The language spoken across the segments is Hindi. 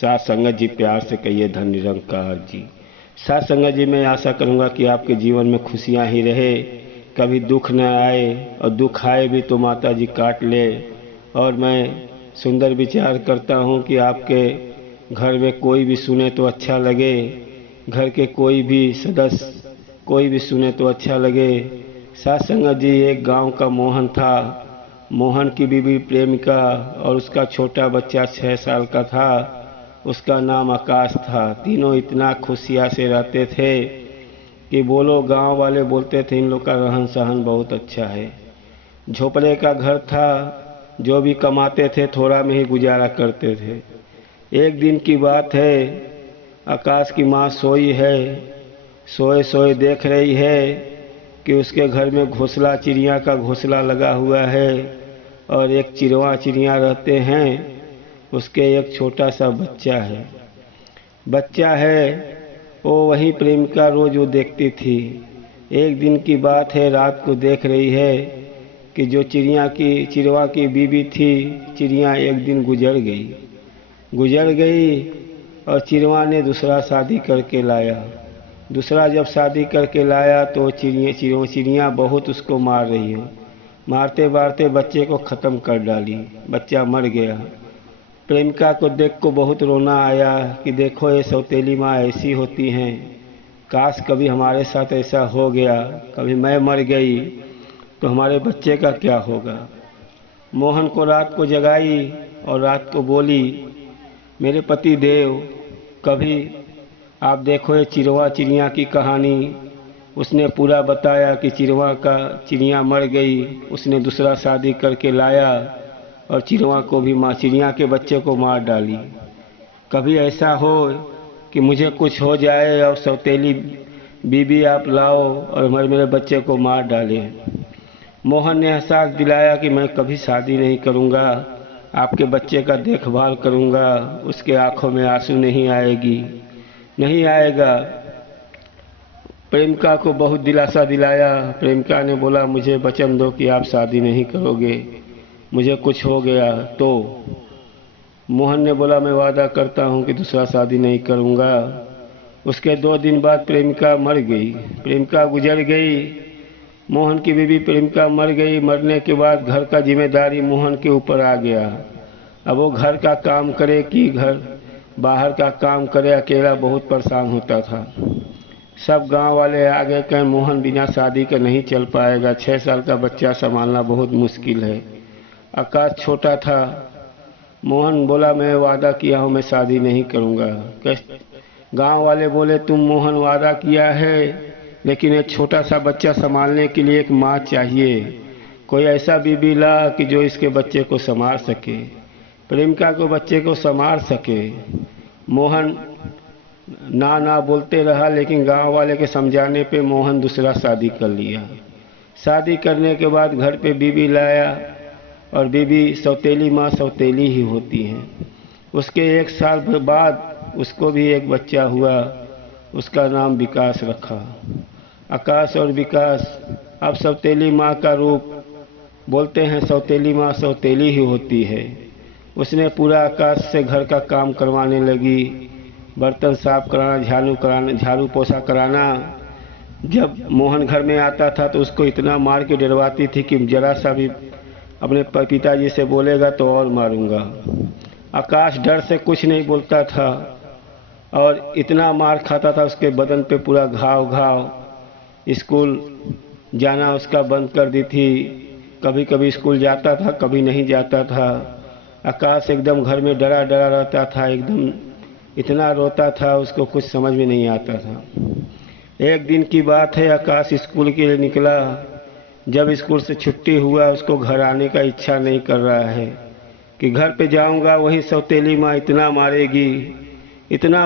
साथ संगत जी प्यार से कहिए धन निरंकार जी। साथ संगत जी मैं आशा करूँगा कि आपके जीवन में खुशियाँ ही रहे, कभी दुख न आए, और दुख आए भी तो माता जी काट ले। और मैं सुंदर विचार करता हूँ कि आपके घर में कोई भी सुने तो अच्छा लगे, घर के कोई भी सदस्य कोई भी सुने तो अच्छा लगे। साथ संगत जी एक गांव का मोहन था, मोहन की बीवी प्रेमिका और उसका छोटा बच्चा 6 साल का था, उसका नाम आकाश था। तीनों इतना खुशियाँ से रहते थे कि बोलो गांव वाले बोलते थे इन लोग का रहन सहन बहुत अच्छा है। झोपड़े का घर था, जो भी कमाते थे थोड़ा में ही गुजारा करते थे। एक दिन की बात है, आकाश की माँ सोई है, सोए सोए देख रही है कि उसके घर में घोंसला, चिड़िया का घोंसला लगा हुआ है और एक चिड़िया रहते हैं, उसके एक छोटा सा बच्चा है। वो वही प्रेमिका रोज वो देखती थी। एक दिन की बात है, रात को देख रही है कि जो चिड़वा की बीवी थी, चिड़िया एक दिन गुजर गई और चिड़वा ने दूसरा शादी करके लाया। दूसरा जब शादी करके लाया तो चिड़िया बहुत उसको मार रही है। मारते मारते बच्चे को ख़त्म कर डाली, बच्चा मर गया। प्रेमिका को देख को बहुत रोना आया कि देखो ये सौतेली माँ ऐसी होती हैं, काश कभी हमारे साथ ऐसा हो गया, कभी मैं मर गई तो हमारे बच्चे का क्या होगा। मोहन को रात को जगाई और रात को बोली, मेरे पति देव, कभी आप देखो ये चिड़िया की कहानी। उसने पूरा बताया कि चिड़िया मर गई, उसने दूसरा शादी करके लाया और चिड़िया के बच्चे को मार डाली। कभी ऐसा हो कि मुझे कुछ हो जाए और सौतेली बीबी आप लाओ और मेरे बच्चे को मार डाले। मोहन ने एहसास दिलाया कि मैं कभी शादी नहीं करूँगा, आपके बच्चे का देखभाल करूँगा, उसके आँखों में आंसू नहीं आएगा। प्रेमिका को बहुत दिलासा दिलाया। प्रेमिका ने बोला, मुझे वचन दो कि आप शादी नहीं करोगे, मुझे कुछ हो गया तो। मोहन ने बोला, मैं वादा करता हूँ कि दूसरा शादी नहीं करूँगा। उसके 2 दिन बाद प्रेमिका मर गई, प्रेमिका गुजर गई। मोहन की बीवी प्रेमिका मर गई। मरने के बाद घर का जिम्मेदारी मोहन के ऊपर आ गया। अब वो घर का काम करे कि घर बाहर का काम करे, अकेला बहुत परेशान होता था। सब गांव वाले आगे कहें मोहन बिना शादी के नहीं चल पाएगा, 6 साल का बच्चा संभालना बहुत मुश्किल है। आकाश छोटा था। मोहन बोला, मैं वादा किया हूँ मैं शादी नहीं करूँगा। गांव वाले बोले, तुम मोहन वादा किया है, लेकिन एक छोटा सा बच्चा संभालने के लिए एक माँ चाहिए, कोई ऐसा बीबी ला कि जो इसके बच्चे को संभाल सके, प्रेमिका को बच्चे को संभाल सके। मोहन ना बोलते रहा, लेकिन गांव वाले के समझाने पे मोहन दूसरा शादी कर लिया। शादी करने के बाद घर पे बीबी लाया और बीबी सौतेली माँ सौतेली ही होती हैं। उसके 1 साल बाद उसको भी एक बच्चा हुआ, उसका नाम विकास रखा। आकाश और विकास अब सौतेली माँ का रूप, बोलते हैं सौतेली माँ सौतेली ही होती है। उसने पूरा आकाश से घर का काम करवाने लगी, बर्तन साफ कराना, झाड़ू पोछा कराना। जब मोहन घर में आता था तो उसको इतना मार के डरवाती थी कि जरा सा भी अपने पिताजी से बोलेगा तो और मारूंगा। आकाश डर से कुछ नहीं बोलता था और इतना मार खाता था, उसके बदन पे पूरा घाव। स्कूल जाना उसका बंद कर दी थी, कभी कभी स्कूल जाता था, कभी नहीं जाता था। आकाश एकदम घर में डरा रहता था, एकदम इतना रोता था, उसको कुछ समझ में नहीं आता था। एक दिन की बात है, आकाश स्कूल के लिए निकला। जब स्कूल से छुट्टी हुआ, उसको घर आने का इच्छा नहीं कर रहा है कि घर पे जाऊंगा वही सौतेली माँ इतना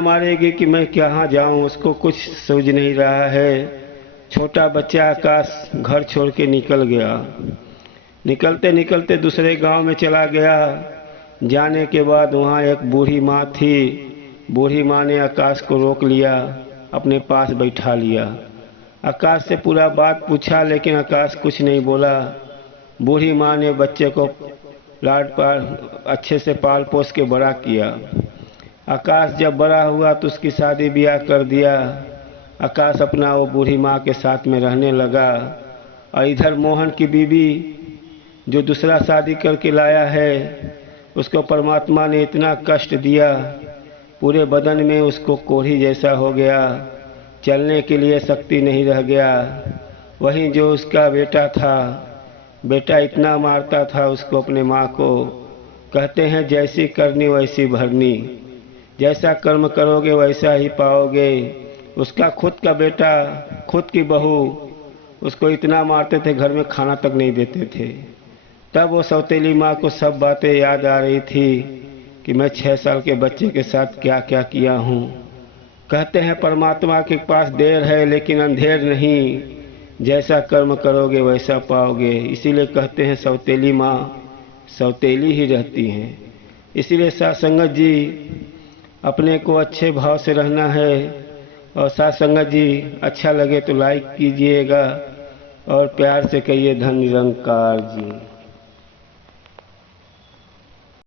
मारेगी कि मैं कहाँ जाऊं, उसको कुछ सूझ नहीं रहा है। छोटा बच्चा आकाश घर छोड़ के निकल गया। निकलते निकलते दूसरे गांव में चला गया। जाने के बाद वहाँ एक बूढ़ी माँ थी। बूढ़ी माँ ने आकाश को रोक लिया, अपने पास बैठा लिया। आकाश से पूरा बात पूछा, लेकिन आकाश कुछ नहीं बोला। बूढ़ी माँ ने बच्चे को अच्छे से पाल पोस के बड़ा किया। आकाश जब बड़ा हुआ तो उसकी शादी ब्याह कर दिया। आकाश अपना वो बूढ़ी माँ के साथ में रहने लगा। और इधर मोहन की बीवी जो दूसरा शादी करके लाया है, उसको परमात्मा ने इतना कष्ट दिया, पूरे बदन में उसको कोढ़ी जैसा हो गया, चलने के लिए शक्ति नहीं रह गया। वहीं जो उसका बेटा था, बेटा इतना मारता था उसको, अपने माँ को। कहते हैं जैसी करनी वैसी भरनी, जैसा कर्म करोगे वैसा ही पाओगे। उसका खुद का बेटा, खुद की बहू उसको इतना मारते थे, घर में खाना तक नहीं देते थे। तब वो सौतेली माँ को सब बातें याद आ रही थी कि मैं 6 साल के बच्चे के साथ क्या क्या किया हूँ। कहते हैं परमात्मा के पास देर है लेकिन अंधेर नहीं, जैसा कर्म करोगे वैसा पाओगे। इसीलिए कहते हैं सौतेली माँ सौतेली ही रहती हैं। इसीलिए साथ संगत जी अपने को अच्छे भाव से रहना है। और साथ संगत जी अच्छा लगे तो लाइक कीजिएगा और प्यार से कहिए धन निरंकार जी।